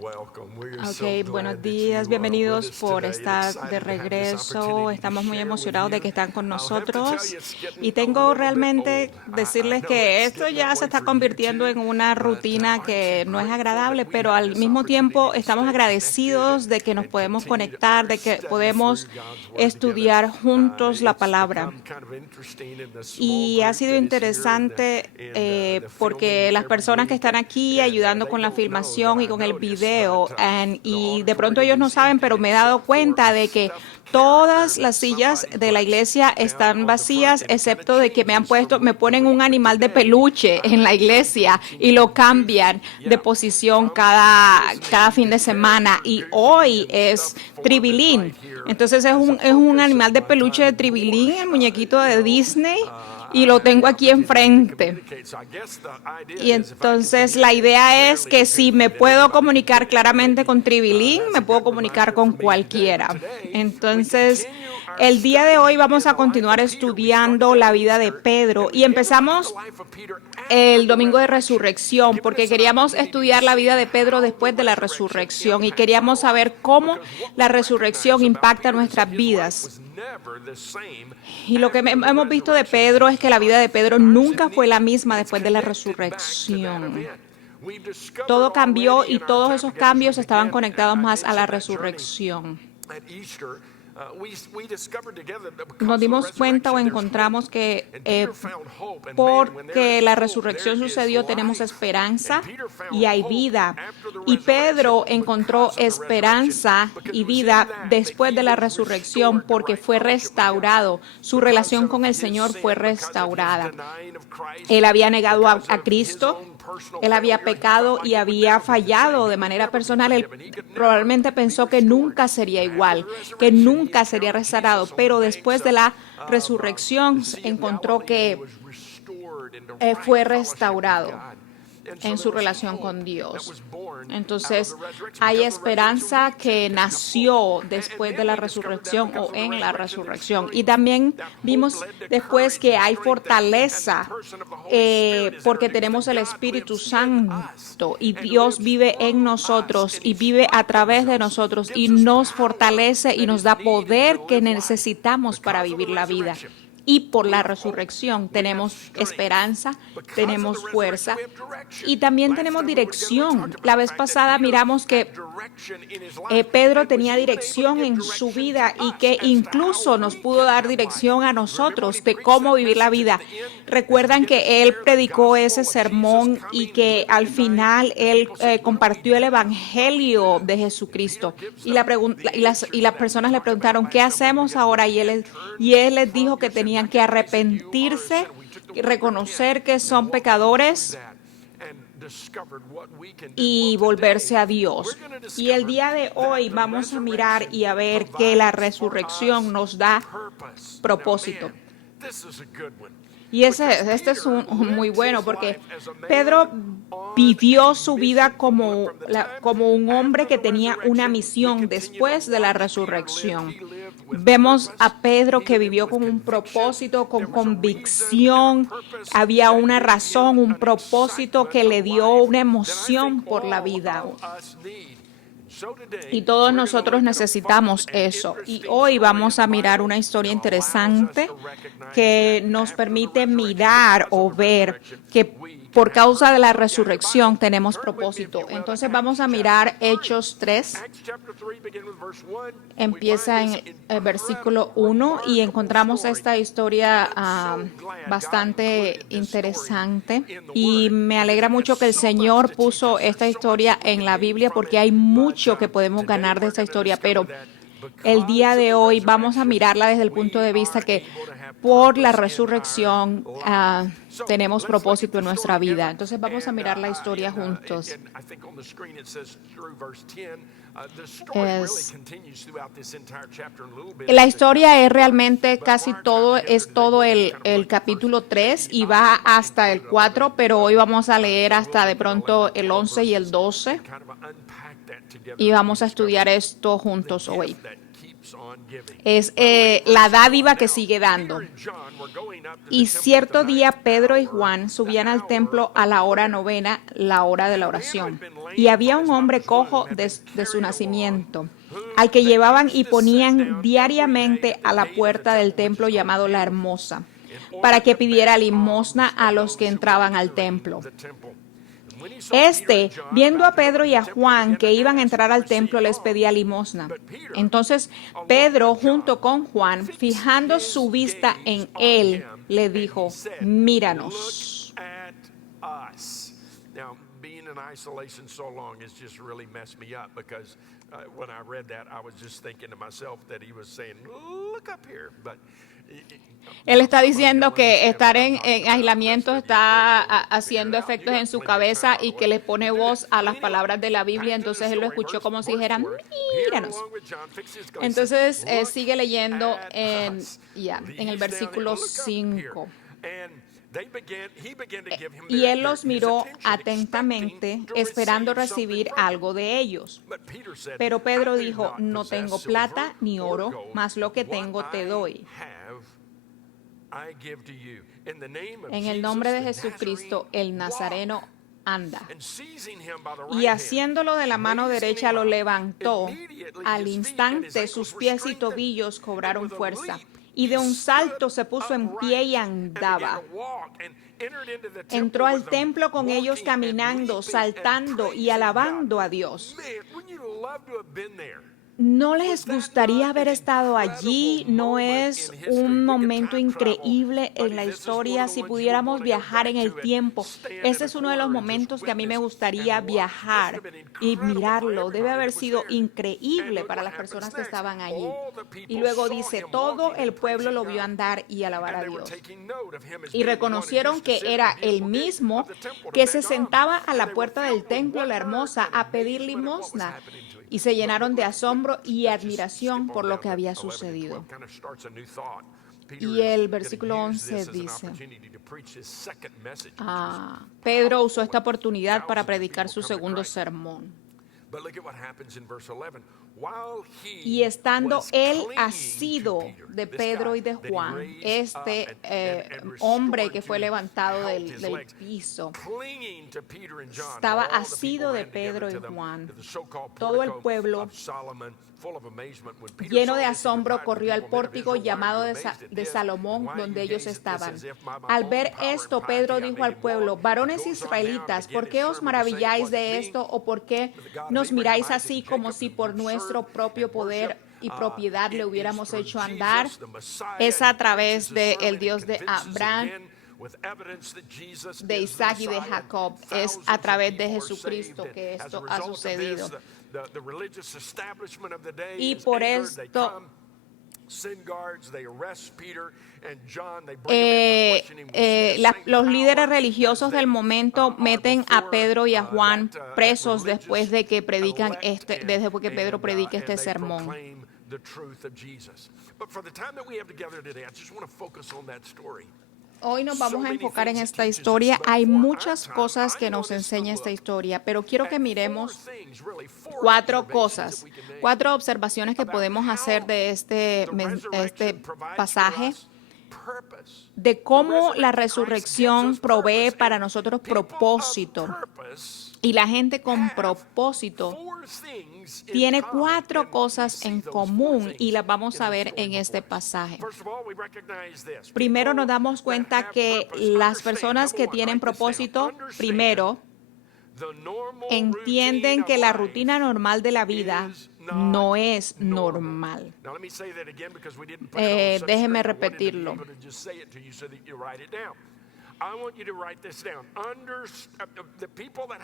Ok, buenos días, bienvenidos por estar de regreso. Estamos muy emocionados de que están con nosotros y tengo realmente decirles que esto ya se está convirtiendo en una rutina que no es agradable, pero al mismo tiempo estamos agradecidos de que nos podemos conectar, de que podemos estudiar juntos la palabra. Y ha sido interesante porque las personas que están aquí ayudando con la filmación y con el video, y de pronto ellos no saben, pero me he dado cuenta de que todas las sillas de la iglesia están vacías, excepto de que me ponen un animal de peluche en la iglesia y lo cambian de posición cada fin de semana. Y hoy es Tribilín. Entonces es un animal de peluche de Tribilín, el muñequito de Disney. Y lo tengo aquí enfrente. Y entonces la idea es que si me puedo comunicar claramente con Tribilín, me puedo comunicar con cualquiera. Entonces, el día de hoy vamos a continuar estudiando la vida de Pedro y empezamos el domingo de resurrección porque queríamos estudiar la vida de Pedro después de la resurrección y queríamos saber cómo la resurrección impacta nuestras vidas. Y lo que hemos visto de Pedro es que la vida de Pedro nunca fue la misma después de la resurrección. Todo cambió y todos esos cambios estaban conectados más a la resurrección. Nos dimos cuenta o encontramos que porque la resurrección sucedió tenemos esperanza y hay vida. Y Pedro encontró esperanza y vida después de la resurrección porque fue restaurado. Su relación con el Señor fue restaurada. Él había negado a Cristo. Él había pecado y había fallado de manera personal. Él probablemente pensó que nunca sería igual, que nunca sería restaurado, pero después de la resurrección encontró que fue restaurado en su relación con Dios. Entonces, hay esperanza que nació después de la resurrección o en la resurrección. Y también vimos después que hay fortaleza porque tenemos el Espíritu Santo y Dios vive en nosotros y vive a través de nosotros y nos fortalece y nos da poder que necesitamos para vivir la vida. Y por la resurrección tenemos esperanza, tenemos fuerza y también tenemos dirección. La vez pasada miramos que Pedro tenía dirección en su vida y que incluso nos pudo dar dirección a nosotros de cómo vivir la vida. Recuerdan que él predicó ese sermón y que al final él compartió el evangelio de Jesucristo. Y las personas le preguntaron, ¿qué hacemos ahora? Y él les dijo que tenían que arrepentirse y reconocer que son pecadores y volverse a Dios. Y el día de hoy vamos a mirar y a ver que la resurrección nos da propósito. Y este es muy bueno porque Pedro vivió su vida como un hombre que tenía una misión después de la resurrección. Vemos a Pedro que vivió con un propósito, con convicción. Había una razón, un propósito que le dio una emoción por la vida. Y todos nosotros necesitamos eso. Y hoy vamos a mirar una historia interesante que nos permite mirar o ver que por causa de la resurrección tenemos propósito. Entonces vamos a mirar Hechos 3. Empieza en el versículo 1 y encontramos esta historia bastante interesante. Y me alegra mucho que el Señor puso esta historia en la Biblia porque hay mucho que podemos ganar de esta historia. Pero el día de hoy vamos a mirarla desde el punto de vista que por la resurrección tenemos propósito en nuestra vida. Entonces vamos a mirar la historia juntos. La historia es realmente casi todo, es todo el capítulo 3 y va hasta el 4, pero hoy vamos a leer hasta de pronto el 11 y el 12 y vamos a estudiar esto juntos hoy. Es la dádiva que sigue dando. Y cierto día Pedro y Juan subían al templo a la hora novena, la hora de la oración. Y había un hombre cojo de su nacimiento, al que llevaban y ponían diariamente a la puerta del templo llamado La Hermosa, para que pidiera limosna a los que entraban al templo. Viendo a Pedro y a Juan que iban a entrar al templo, les pedía limosna. Entonces Pedro, junto con Juan, fijando su vista en él, le dijo: míranos. Being in isolation so long has just really messed me up because when I read that, I was just thinking to myself that he was saying, look up here. But él está diciendo que estar en aislamiento está haciendo efectos en su cabeza y que le pone voz a las palabras de la Biblia. Entonces él lo escuchó como si dijera: míranos. Entonces sigue leyendo en el versículo 5. Y él los miró atentamente, esperando recibir algo de ellos. Pero Pedro dijo: no tengo plata ni oro, mas lo que tengo te doy. En el nombre de Jesucristo, el Nazareno, anda. Y haciéndolo de la mano derecha lo levantó. Al instante sus pies y tobillos cobraron fuerza. Y de un salto se puso en pie y andaba. Entró al templo con ellos caminando, saltando y alabando a Dios. ¿No les gustaría haber estado allí? ¿No es un momento increíble en la historia? Si pudiéramos viajar en el tiempo, ese es uno de los momentos que a mí me gustaría viajar y mirarlo. Debe haber sido increíble para las personas que estaban allí. Y luego dice: todo el pueblo lo vio andar y alabar a Dios. Y reconocieron que era el mismo que se sentaba a la puerta del templo, La Hermosa, a pedir limosna. Y se llenaron de asombro y admiración por lo que había sucedido. Y el versículo 11 dice: Pedro usó esta oportunidad para predicar su segundo sermón. Y estando él asido de Pedro y de Juan, hombre que fue levantado del piso, estaba asido de Pedro y Juan. Todo el pueblo, lleno de asombro, corrió al pórtico llamado de Salomón, donde ellos estaban. Al ver esto, Pedro dijo al pueblo: varones israelitas, ¿por qué os maravilláis de esto? ¿O por qué nos miráis así, como si por nuestro propio poder y propiedad le hubiéramos hecho andar? Es a través del Dios de Abraham, de Isaac y de Jacob. Es a través de Jesucristo que esto ha sucedido. Y por esto los líderes religiosos del momento meten a Pedro y a Juan presos después de que Pedro predica este sermón. Hoy nos vamos a enfocar en esta historia. Hay muchas cosas que nos enseña esta historia, pero quiero que miremos 4 cosas, 4 observaciones que podemos hacer de este pasaje, de cómo la resurrección provee para nosotros propósito. Y la gente con propósito tiene 4 cosas en común y las vamos a ver en este pasaje. Primero, nos damos cuenta que las personas que tienen propósito, primero, entienden que la rutina normal de la vida no es normal. Déjeme repetirlo.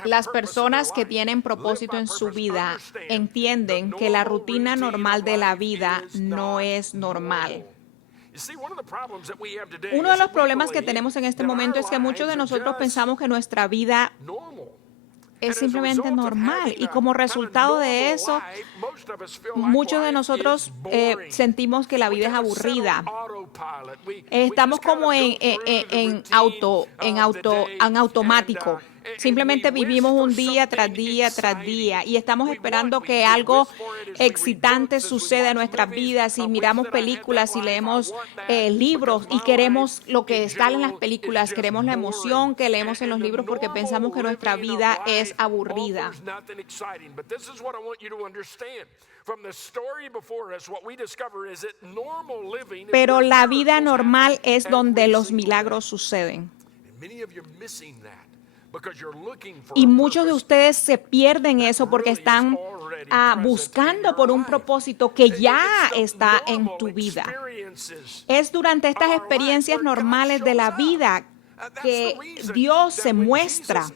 Las personas que tienen propósito en su vida entienden que la rutina normal de la vida no es normal. Uno de los problemas que tenemos en este momento es que muchos de nosotros pensamos que nuestra vida es simplemente normal, y como resultado de eso, muchos de nosotros sentimos que la vida es aburrida. Estamos como en automático. Simplemente vivimos un día tras día tras día y estamos esperando que algo excitante suceda en nuestras vidas y miramos películas y leemos libros y queremos lo que está en las películas, queremos la emoción que leemos en los libros porque pensamos que nuestra vida es aburrida. Pero la vida normal es donde los milagros suceden. Y muchos de ustedes se pierden eso porque están buscando por un propósito que ya está en tu vida. Es durante estas experiencias normales de la vida que Dios se muestra.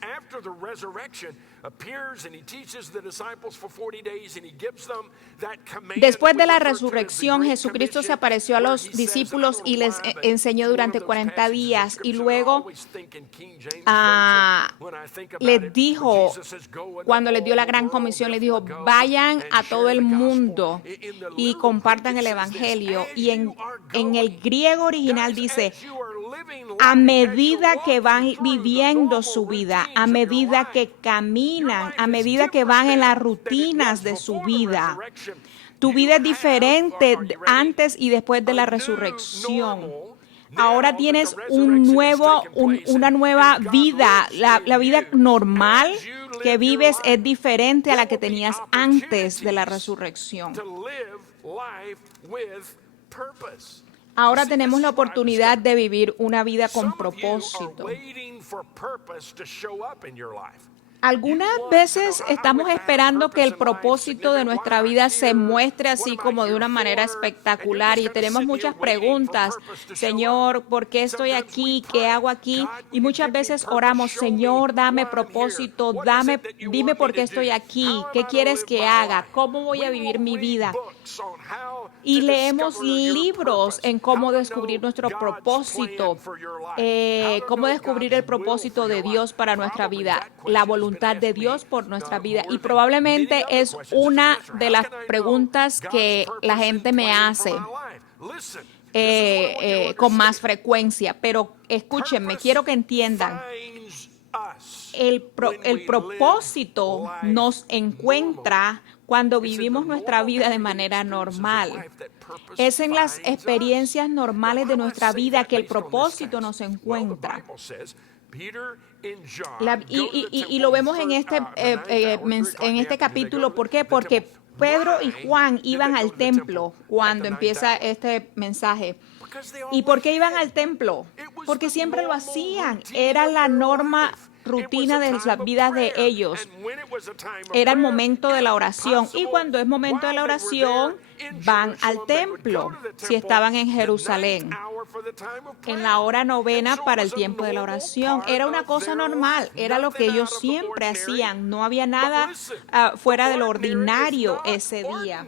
Después de la resurrección, Jesucristo se apareció a los discípulos y les enseñó durante 40 días y luego les dijo, cuando les dio la gran comisión, les dijo, vayan a todo el mundo y compartan el evangelio. Y en el griego original dice, a medida que van viviendo su vida, a medida que caminan, a medida que van en las rutinas de su vida. Tu vida es diferente antes y después de la resurrección. Ahora tienes una nueva vida. La vida normal que vives es diferente a la que tenías antes de la resurrección. Ahora tenemos la oportunidad de vivir una vida con propósito. Algunas veces estamos esperando que el propósito de nuestra vida se muestre así como de una manera espectacular y tenemos muchas preguntas. Señor, ¿por qué estoy aquí? ¿Qué hago aquí? Y muchas veces oramos, Señor, dame propósito, dime por qué estoy aquí, qué quieres que haga, cómo voy a vivir mi vida. Y leemos libros en cómo descubrir nuestro propósito, cómo descubrir el propósito de Dios para nuestra vida, la voluntad de Dios por nuestra vida. Y probablemente es una de las preguntas que la gente me hace con más frecuencia. Pero escúchenme, quiero que entiendan. El propósito nos encuentra cuando vivimos nuestra vida de manera normal. Es en las experiencias normales de nuestra vida que el propósito nos encuentra. Y lo vemos en este capítulo. ¿Por qué? Porque Pedro y Juan iban al templo cuando empieza este mensaje. ¿Y por qué iban al templo? Porque siempre lo hacían. Era la rutina de las vidas de ellos. Era el momento de la oración. Y cuando es momento de la oración, van al templo, si estaban en Jerusalén, en la hora novena para el tiempo de la oración. Era una cosa normal, era lo que ellos siempre hacían. No había nada fuera de lo ordinario ese día.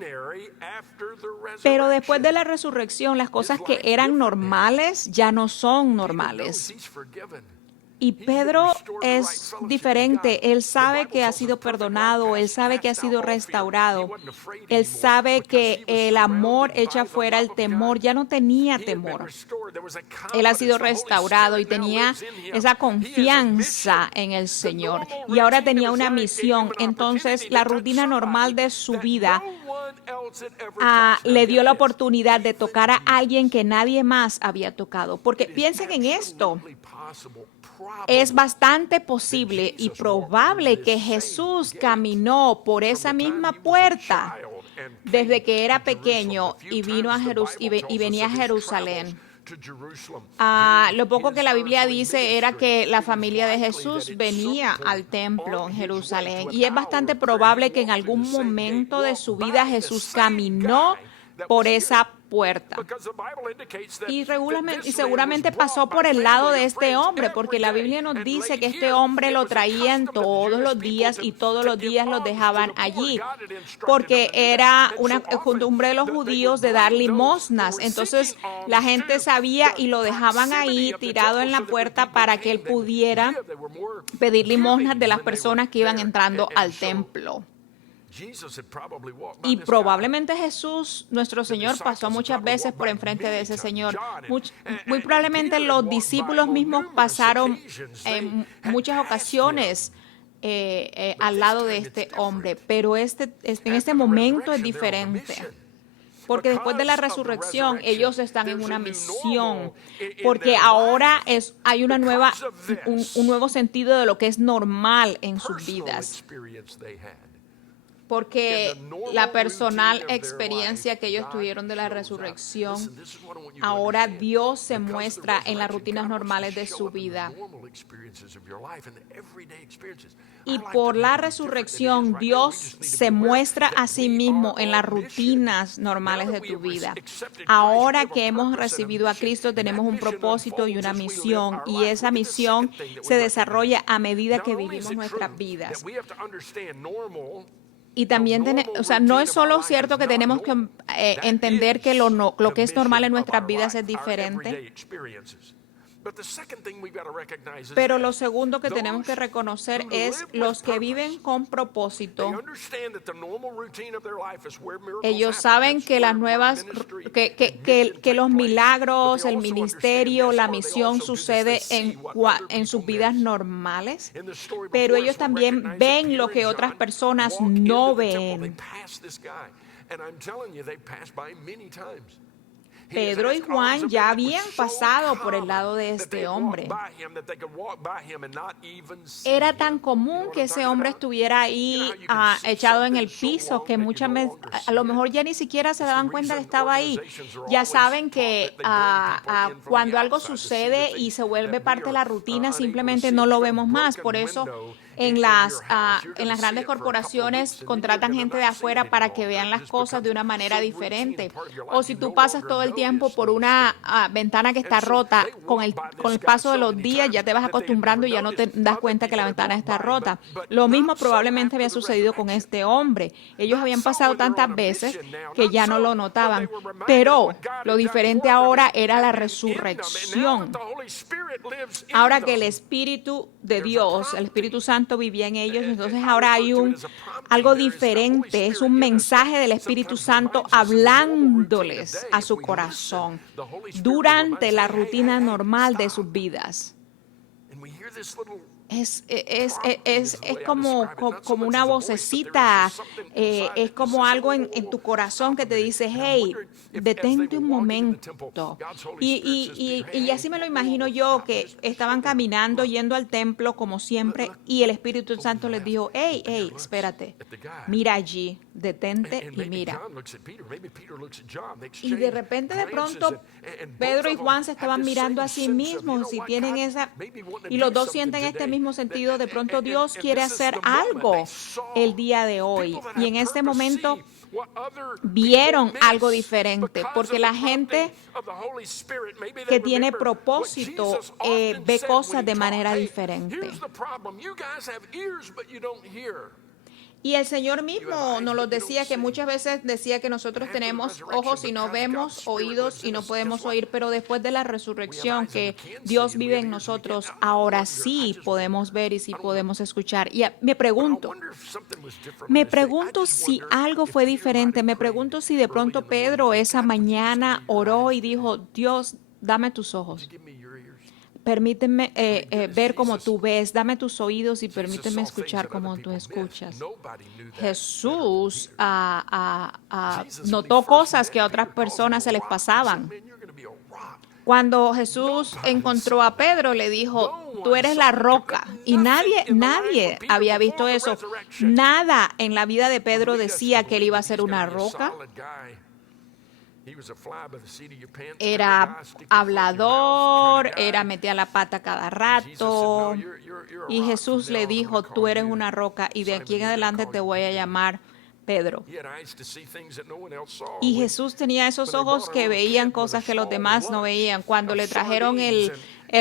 Pero después de la resurrección, las cosas que eran normales ya no son normales. Y Pedro es diferente. Él sabe que ha sido perdonado, él sabe que ha sido restaurado, él sabe que el amor echa fuera el temor. Ya no tenía temor. Él ha sido restaurado y tenía esa confianza en el Señor. Y ahora tenía una misión. Entonces, la rutina normal de su vida le dio la oportunidad de tocar a alguien que nadie más había tocado. Porque piensen en esto. Es bastante posible y probable que Jesús caminó por esa misma puerta desde que era pequeño y venía a Jerusalén. Lo poco que la Biblia dice era que la familia de Jesús venía al templo en Jerusalén y es bastante probable que en algún momento de su vida Jesús caminó por esa puerta. Y seguramente pasó por el lado de este hombre, porque la Biblia nos dice que este hombre lo traían todos los días y todos los días lo dejaban allí, porque era una costumbre de los judíos de dar limosnas. Entonces la gente sabía y lo dejaban ahí tirado en la puerta para que él pudiera pedir limosnas de las personas que iban entrando al templo. Y probablemente Jesús, nuestro Señor, pasó muchas veces por enfrente de ese Señor. Muy probablemente los discípulos mismos pasaron en muchas ocasiones al lado de este hombre, pero en este momento es diferente. Porque después de la resurrección, ellos están en una misión. Porque ahora hay un nuevo sentido de lo que es normal en sus vidas. Porque la personal experiencia que ellos tuvieron de la resurrección, ahora Dios se muestra en las rutinas normales de su vida. Y por la resurrección, Dios se muestra a sí mismo en las rutinas normales de tu vida. Ahora que hemos recibido a Cristo, tenemos un propósito y una misión. Y esa misión se desarrolla a medida que vivimos nuestras vidas. Y también, no es solo cierto que tenemos que entender que lo que es normal en nuestras vidas es diferente, pero lo segundo que tenemos que reconocer es los que viven con propósito. Ellos saben que que los milagros, el ministerio, la misión sucede en sus vidas normales, pero ellos también ven lo que otras personas no ven. Pedro y Juan ya habían pasado por el lado de este hombre. Era tan común que ese hombre estuviera ahí echado en el piso que muchas veces a lo mejor ya ni siquiera se daban cuenta que estaba ahí. Ya saben que cuando algo sucede y se vuelve parte de la rutina, simplemente no lo vemos más. Por eso en las grandes corporaciones contratan gente de afuera para que vean las cosas de una manera diferente. O si tú pasas todo el tiempo por una ventana que está rota, con el paso de los días ya te vas acostumbrando y ya no te das cuenta que la ventana está rota. Lo mismo probablemente había sucedido con este hombre. Ellos habían pasado tantas veces que ya no lo notaban. Pero lo diferente ahora era la resurrección. Ahora que el Espíritu de Dios, el Espíritu Santo vivía en ellos, entonces ahora hay algo diferente, es un mensaje del Espíritu Santo hablándoles a su corazón durante la rutina normal de sus vidas. Es como una vocecita, es como algo en tu corazón que te dice, hey, detente un momento. Y así me lo imagino yo, que estaban caminando, yendo al templo como siempre, y el Espíritu Santo les dijo, hey, espérate, mira allí, detente y mira. Y de repente, de pronto, Pedro y Juan se estaban mirando a sí mismos, y los dos sienten este mismo sentido. De pronto Dios quiere hacer algo el día de hoy, y en este momento vieron algo diferente, porque la gente que tiene propósito ve cosas de manera diferente. Y el Señor mismo nos lo decía, que muchas veces decía que nosotros tenemos ojos y no vemos, oídos y no podemos oír, pero después de la resurrección, que Dios vive en nosotros, ahora sí podemos ver y sí podemos escuchar. Y me pregunto si algo fue diferente, me pregunto si de pronto Pedro esa mañana oró y dijo, Dios, dame tus ojos. Permíteme ver como tú ves, dame tus oídos y permíteme escuchar como tú escuchas. Jesús notó cosas que a otras personas se les pasaban. Cuando Jesús encontró a Pedro, le dijo, tú eres la roca. Y nadie había visto eso. Nada en la vida de Pedro decía que él iba a ser una roca. Era hablador, metía la pata cada rato. Y Jesús le dijo, tú eres una roca y de aquí en adelante te voy a llamar Pedro. Y Jesús tenía esos ojos que veían cosas que los demás no veían. Cuando le trajeron el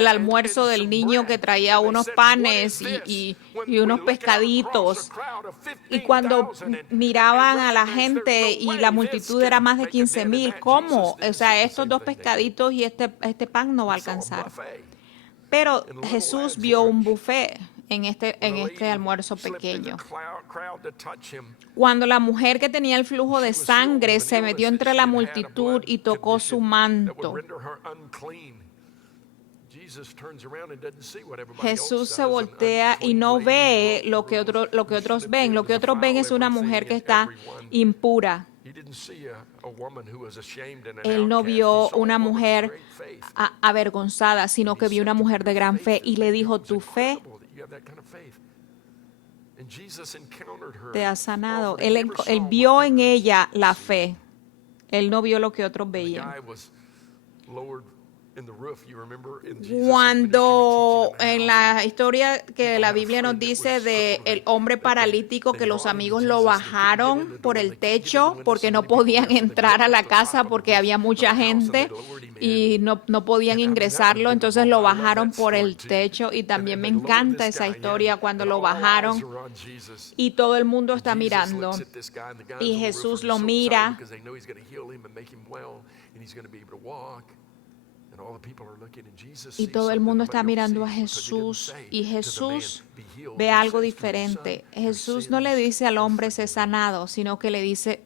almuerzo del niño, que traía unos panes y unos pescaditos, y cuando miraban a la gente y la multitud era más de 15,000, ¿cómo? O sea, estos dos pescaditos y este pan no va a alcanzar. Pero Jesús vio un buffet en este almuerzo pequeño. Cuando la mujer que tenía el flujo de sangre se metió entre la multitud y tocó su manto, Jesús se voltea y no ve lo que otros ven. Lo que otros ven es una mujer que está impura. Él no vio una mujer avergonzada, sino que vio una mujer de gran fe y le dijo, tu fe te ha sanado. Él vio en ella la fe. Él no vio lo que otros veían. Cuando en la historia que la Biblia nos dice de el hombre paralítico que los amigos lo bajaron por el techo porque no podían entrar a la casa porque había mucha gente y no podían ingresarlo, entonces lo bajaron por el techo, y también me encanta esa historia cuando lo bajaron y todo el mundo está mirando y Jesús lo mira. Y todo el mundo está mirando a Jesús y Jesús ve algo diferente. Jesús no le dice al hombre sé sanado, sino que le dice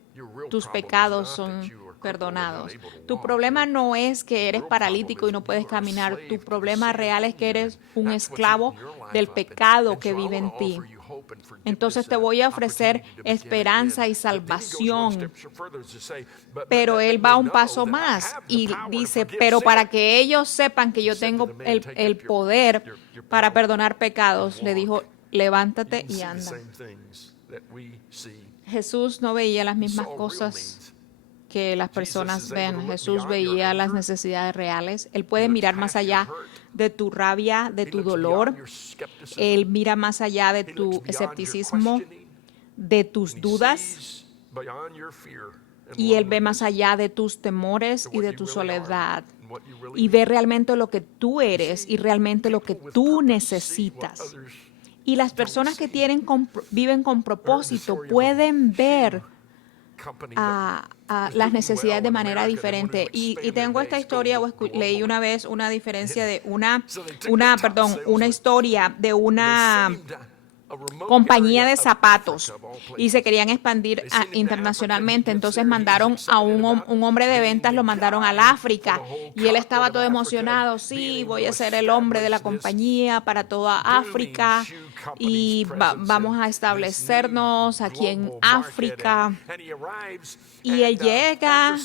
tus pecados son perdonados. Tu problema no es que eres paralítico y no puedes caminar. Tu problema real es que eres un esclavo del pecado que vive en ti. Entonces te voy a ofrecer esperanza y salvación. Pero él va un paso más y dice, pero para que ellos sepan que yo tengo el poder para perdonar pecados, le dijo, levántate y anda. Jesús no veía las mismas cosas que las personas ven. Jesús veía las necesidades reales. Él puede mirar más allá de tu rabia, de tu dolor. Él mira más allá de tu escepticismo, de tus dudas. Y Él ve más allá de tus temores y de tu soledad. Y ve realmente lo que tú eres y realmente lo que tú necesitas. Y las personas que viven con propósito pueden ver a las necesidades de manera diferente. Y tengo esta historia, leí una vez una diferencia de una historia de una compañía de zapatos y se querían expandir internacionalmente. Entonces mandaron a un hombre de ventas, lo mandaron al África y él estaba todo emocionado. Sí, voy a ser el hombre de la compañía para toda África y vamos a establecernos aquí en África. Y él llega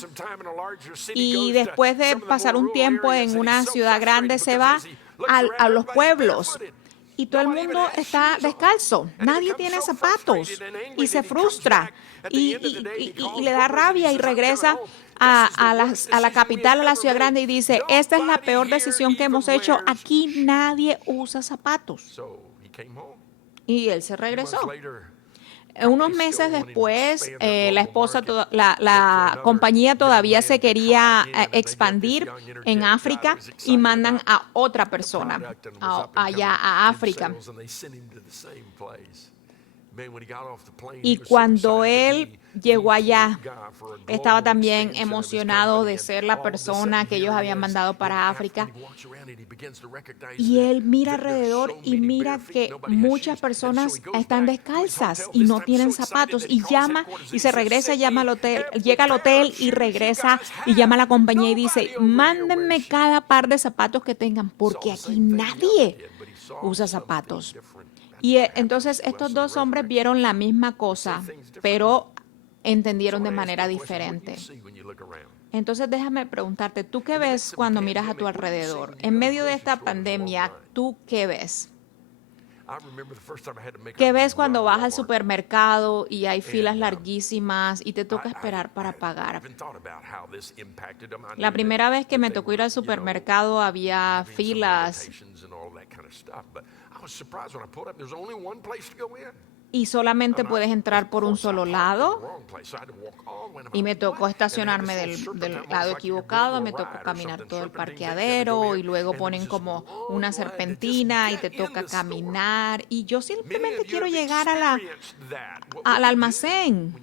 y después de pasar un tiempo en una ciudad grande se va a los pueblos. Y todo el mundo está descalzo, nadie tiene zapatos y se frustra y le da rabia y regresa a la capital, a la ciudad grande y dice, esta es la peor decisión que hemos hecho, aquí nadie usa zapatos. Y él se regresó. Unos meses después, la compañía todavía se quería expandir en África y mandan a otra persona allá a África. Y cuando él llegó allá, estaba también emocionado de ser la persona que ellos habían mandado para África. Y él mira alrededor y mira que muchas personas están descalzas y no tienen zapatos. Y llama y se regresa, llama al hotel, llega al hotel y regresa y llama a la compañía y dice, mándenme cada par de zapatos que tengan porque aquí nadie usa zapatos. Y entonces estos dos hombres vieron la misma cosa, pero entendieron de manera diferente. Entonces déjame preguntarte, ¿tú qué ves cuando miras a tu alrededor? En medio de esta pandemia, ¿tú qué ves? ¿Qué ves cuando vas al supermercado y hay filas larguísimas y te toca esperar para pagar? La primera vez que me tocó ir al supermercado había filas y solamente puedes entrar por un solo lado. Y me tocó estacionarme del lado equivocado, me tocó caminar todo el parqueadero y luego ponen como una serpentina y te toca caminar. Y yo simplemente quiero llegar al almacén.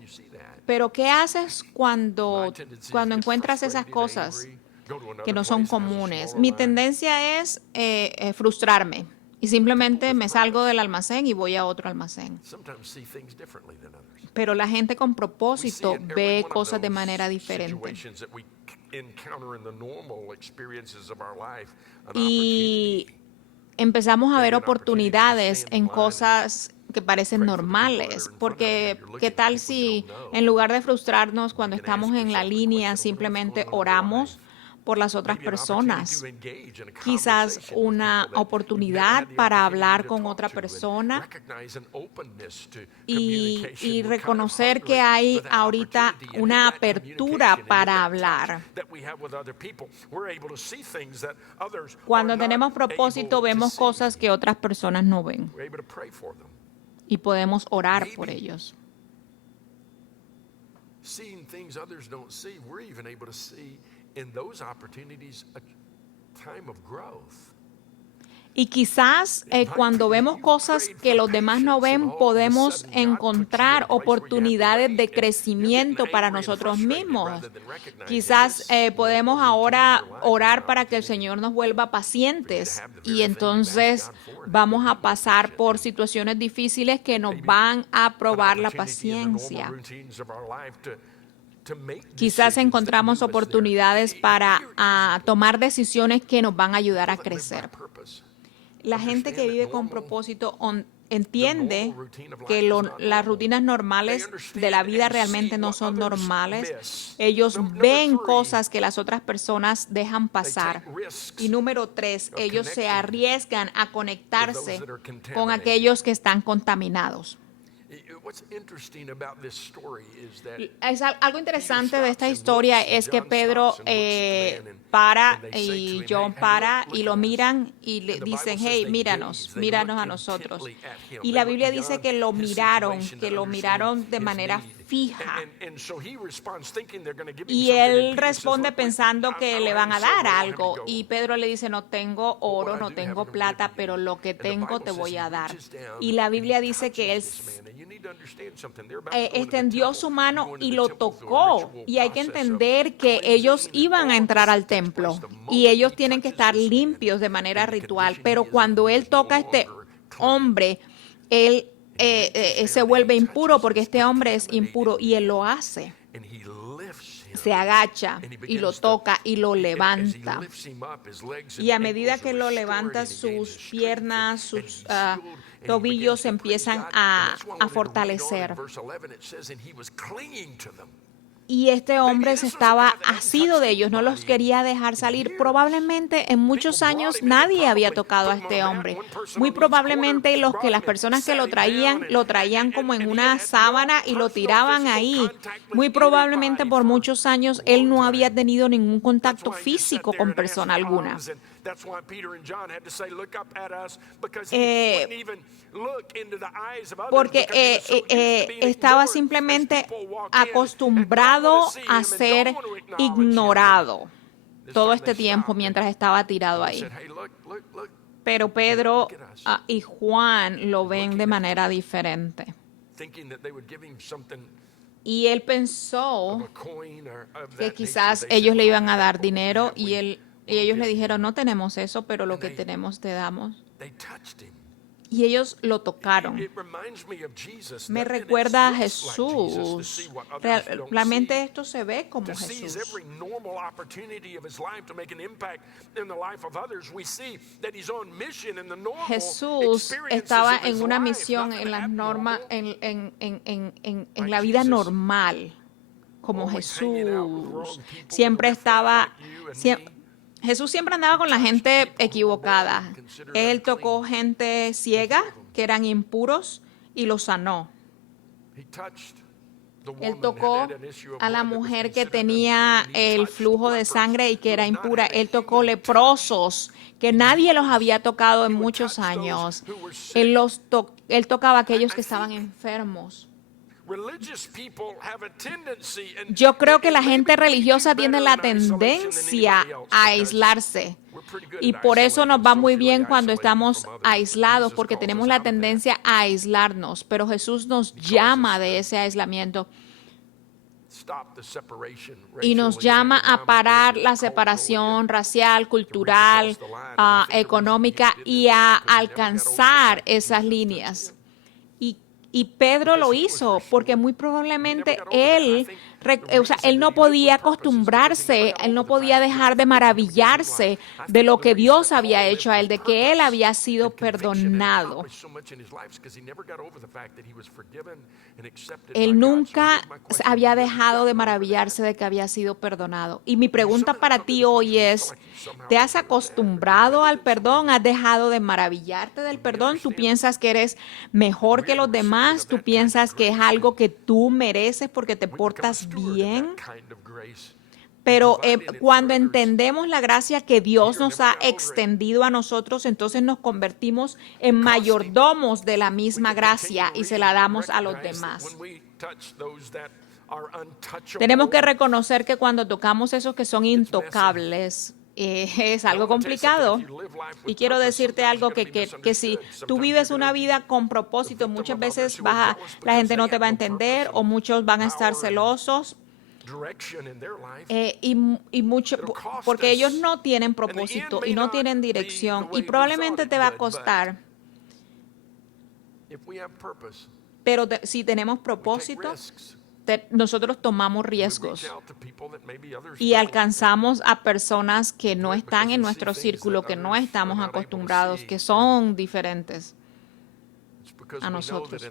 Pero ¿qué haces cuando encuentras esas cosas que no son comunes? Mi tendencia es frustrarme. Y simplemente me salgo del almacén y voy a otro almacén. sometimes see things differently than others. Pero la gente con We see propósito in every ve one of cosas de those manera diferente. situations that we encounter in the normal experiences of our life, an Y opportunity. empezamos a ver Maybe an opportunity to oportunidades stand en in line cosas que parecen pray for the people that are normales, in front of you. porque You're looking ¿qué at tal people you si don't know. en lugar de frustrarnos cuando You can ask estamos en la yourself the línea, question, "Lord, what's simplemente going on in their oramos life?" por las otras Maybe an opportunity personas? to engage in a Quizás conversation with una people that you've never oportunidad had the para opportunity hablar to con talk otra to, and persona recognize an openness to y communication. We're kind of reconocer que hungry hay for that ahorita opportunity, and in una that apertura communication and in para that hablar. touch that we have with other people, we're able to see things that others Cuando are not tenemos propósito, able to vemos see. cosas que otras personas no ven We're able to pray for them. y podemos orar por Maybe. ellos. Seeing things others don't see, we're even able to see in those opportunities a time of growth. Y quizás cuando vemos cosas que los demás no ven, podemos encontrar oportunidades de crecimiento para nosotros mismos. Quizás podemos ahora orar para que el Señor nos vuelva pacientes y entonces vamos a pasar por situaciones difíciles que nos van a probar la paciencia. Quizás encontramos oportunidades para tomar decisiones que nos van a ayudar a crecer. La gente que vive con propósito entiende que las rutinas normales de la vida realmente no son normales. Ellos ven cosas que las otras personas dejan pasar. Y número 3, ellos se arriesgan a conectarse con aquellos que están contaminados. Algo interesante de esta historia es que Pedro para y John para y lo miran y le dicen, hey, míranos a nosotros. Y la Biblia dice que lo miraron de manera fija. Y él responde pensando que le van a dar algo. Y Pedro le dice, no tengo oro, no tengo plata, pero lo que tengo te voy a dar. Y la Biblia dice que él extendió su mano y lo tocó. Y hay que entender que ellos iban a entrar al templo y ellos tienen que estar limpios de manera ritual. Pero cuando él toca a este hombre, él se vuelve impuro porque este hombre es impuro y él lo hace. Se agacha y lo toca y lo levanta. Y a medida que lo levanta, sus piernas, sus tobillos empiezan a fortalecer. Y este hombre se estaba asido de ellos, no los quería dejar salir. Probablemente en muchos años nadie había tocado a este hombre. Muy probablemente las personas que lo traían como en una sábana y lo tiraban ahí. Muy probablemente por muchos años él no había tenido ningún contacto físico con persona alguna. Porque estaba simplemente acostumbrado a ser ignorado todo este tiempo mientras estaba tirado ahí. Pero Pedro y Juan lo ven de manera diferente. Y él pensó que quizás ellos le iban a dar dinero y ellos le dijeron, no tenemos eso, pero lo que tenemos te damos. Y ellos lo tocaron. Me recuerda a Jesús. Realmente esto se ve como Jesús. Jesús estaba en una misión en las normas, en la vida normal, como Jesús. Jesús siempre andaba con la gente equivocada. Él tocó gente ciega, que eran impuros, y los sanó. Él tocó a la mujer que tenía el flujo de sangre y que era impura. Él tocó leprosos, que nadie los había tocado en muchos años. Él tocaba a aquellos que estaban enfermos. Yo creo que la gente religiosa tiene la tendencia a aislarse y por eso nos va muy bien cuando estamos aislados, porque tenemos la tendencia a aislarnos, pero Jesús nos llama de ese aislamiento. y nos llama a parar la separación racial, cultural, económica y a alcanzar esas líneas. Y Pedro lo hizo porque muy probablemente él no podía acostumbrarse, él no podía dejar de maravillarse de lo que Dios había hecho a él, de que él había sido perdonado. Él nunca había dejado de maravillarse de que había sido perdonado. Y mi pregunta para ti hoy es, ¿te has acostumbrado al perdón? ¿Has dejado de maravillarte del perdón? ¿Tú piensas que eres mejor que los demás? ¿Tú piensas que es algo que tú mereces porque te portas bien? Pero cuando entendemos la gracia que Dios nos ha extendido a nosotros, entonces nos convertimos en mayordomos de la misma gracia y se la damos a los demás. Tenemos que reconocer que cuando tocamos esos que son intocables, es algo complicado. Y quiero decirte algo que si tú vives una vida con propósito, muchas veces la gente no te va a entender o muchos van a estar celosos. Porque ellos no tienen propósito y no tienen dirección y probablemente te va a costar. Pero si tenemos propósito, nosotros tomamos riesgos y alcanzamos a personas que no están en nuestro círculo, que no estamos acostumbrados, que son diferentes a nosotros.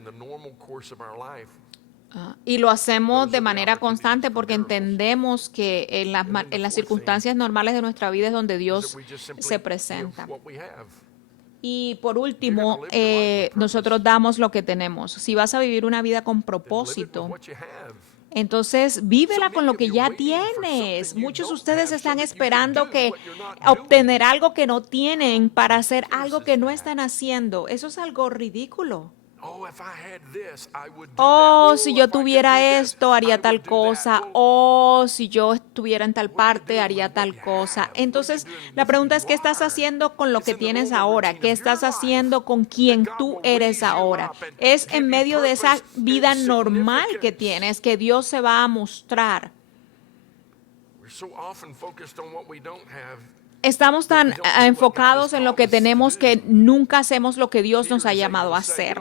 Y lo hacemos de manera constante porque entendemos que en las circunstancias normales de nuestra vida es donde Dios se presenta. Y por último, nosotros damos lo que tenemos. Si vas a vivir una vida con propósito, entonces vívela con lo que ya tienes. Muchos de ustedes están esperando obtener algo que no tienen para hacer algo que no están haciendo. Eso es algo ridículo. Si yo tuviera esto, haría tal cosa. Si yo estuviera en tal parte, haría tal cosa. Entonces, la pregunta es, ¿qué estás haciendo con lo que tienes ahora? ¿Qué estás haciendo con quien tú eres ahora? Es en medio de esa vida normal que tienes que Dios se va a mostrar. Estamos tan enfocados en lo que tenemos que nunca hacemos lo que Dios nos ha llamado a hacer.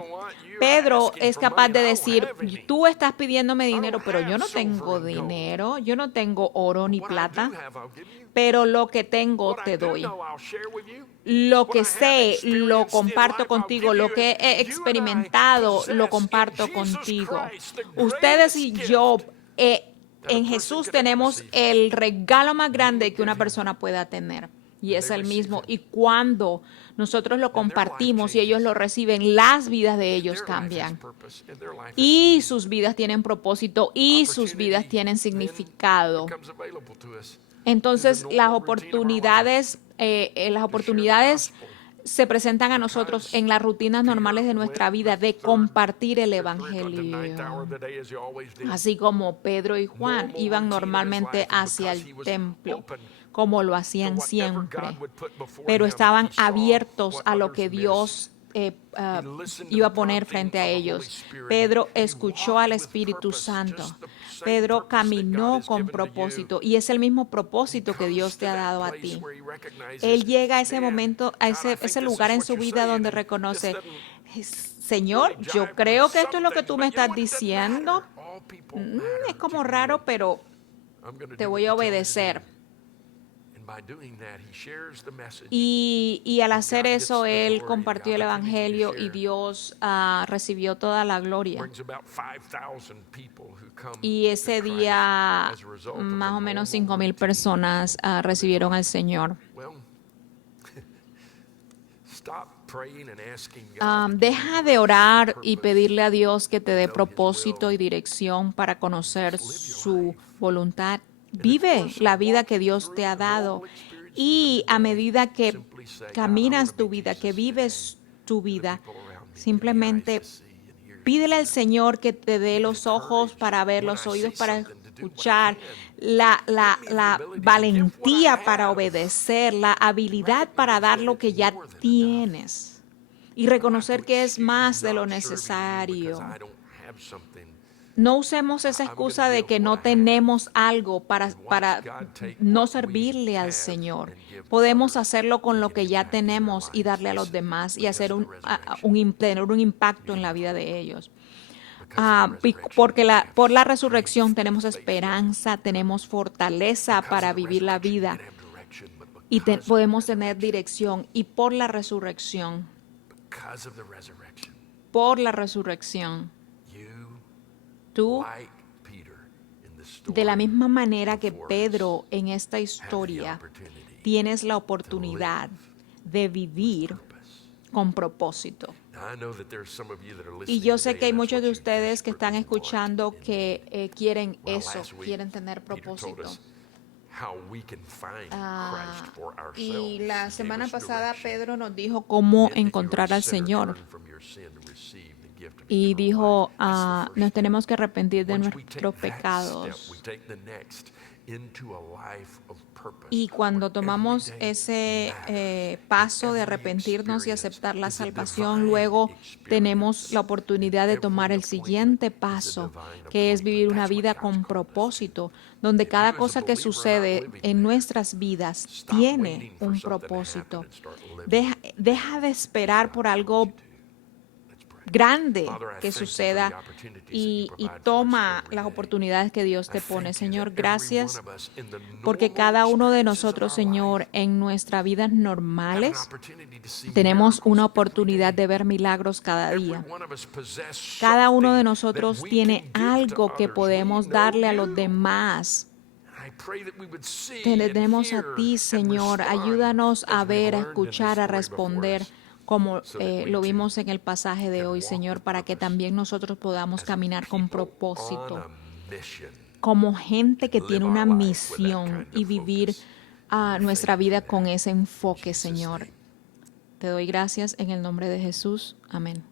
Pedro es capaz de decir, tú estás pidiéndome dinero, pero yo no tengo dinero, yo no tengo oro ni plata, pero lo que tengo te doy. Lo que sé, lo comparto contigo, lo que he experimentado, lo comparto contigo. Ustedes y yo en Jesús tenemos el regalo más grande que una persona pueda tener, y es el mismo. Y cuando nosotros lo compartimos y ellos lo reciben, las vidas de ellos cambian. Y sus vidas tienen propósito y sus vidas tienen significado. Entonces, las oportunidades se presentan a nosotros en las rutinas normales de nuestra vida de compartir el Evangelio. Así como Pedro y Juan iban normalmente hacia el templo, como lo hacían siempre, pero estaban abiertos a lo que Dios iba a poner frente a ellos. Pedro escuchó al Espíritu Santo. Pedro caminó con propósito y es el mismo propósito que Dios te ha dado a ti. Él llega a ese momento, a ese lugar en su vida donde reconoce, Señor, yo creo que esto es lo que tú me estás diciendo. Es como raro, pero te voy a obedecer. Y al hacer eso, él compartió el Evangelio y Dios recibió toda la gloria. Y ese día, más o menos 5,000 personas recibieron al Señor. Deja de orar y pedirle a Dios que te dé propósito y dirección para conocer su voluntad. Vive la vida que Dios te ha dado y a medida que caminas tu vida, que vives tu vida, simplemente pídele al Señor que te dé los ojos para ver, los oídos para escuchar, la valentía para obedecer, la habilidad para dar lo que ya tienes y reconocer que es más de lo necesario. No usemos esa excusa de que no tenemos algo para no servirle al Señor. Podemos hacerlo con lo que ya tenemos y darle a los demás y hacer tener un impacto en la vida de ellos. Porque por la resurrección tenemos esperanza, tenemos fortaleza para vivir la vida y podemos tener dirección. Y por la resurrección, tú, de la misma manera que Pedro en esta historia, tienes la oportunidad de vivir con propósito. Y yo sé que hay muchos de ustedes que están escuchando que quieren eso, quieren tener propósito. Y la semana pasada Pedro nos dijo cómo encontrar al Señor. Y dijo, nos tenemos que arrepentir de nuestros pecados. Y cuando tomamos ese paso de arrepentirnos y aceptar la salvación, luego tenemos la oportunidad de tomar el siguiente paso, que es vivir una vida con propósito, donde cada cosa que sucede en nuestras vidas tiene un propósito. Deja de esperar por algo grande que suceda y toma las oportunidades que Dios te pone. Señor, gracias porque cada uno de nosotros, Señor, en nuestras vidas normales tenemos una oportunidad de ver milagros cada día. Cada uno de nosotros tiene algo que podemos darle a los demás. Tenemos a ti, Señor. Ayúdanos a ver, a escuchar, a responder, como lo vimos en el pasaje de hoy, Señor, para que también nosotros podamos caminar con propósito, como gente que tiene una misión y vivir nuestra vida con ese enfoque, Señor. Te doy gracias en el nombre de Jesús. Amén.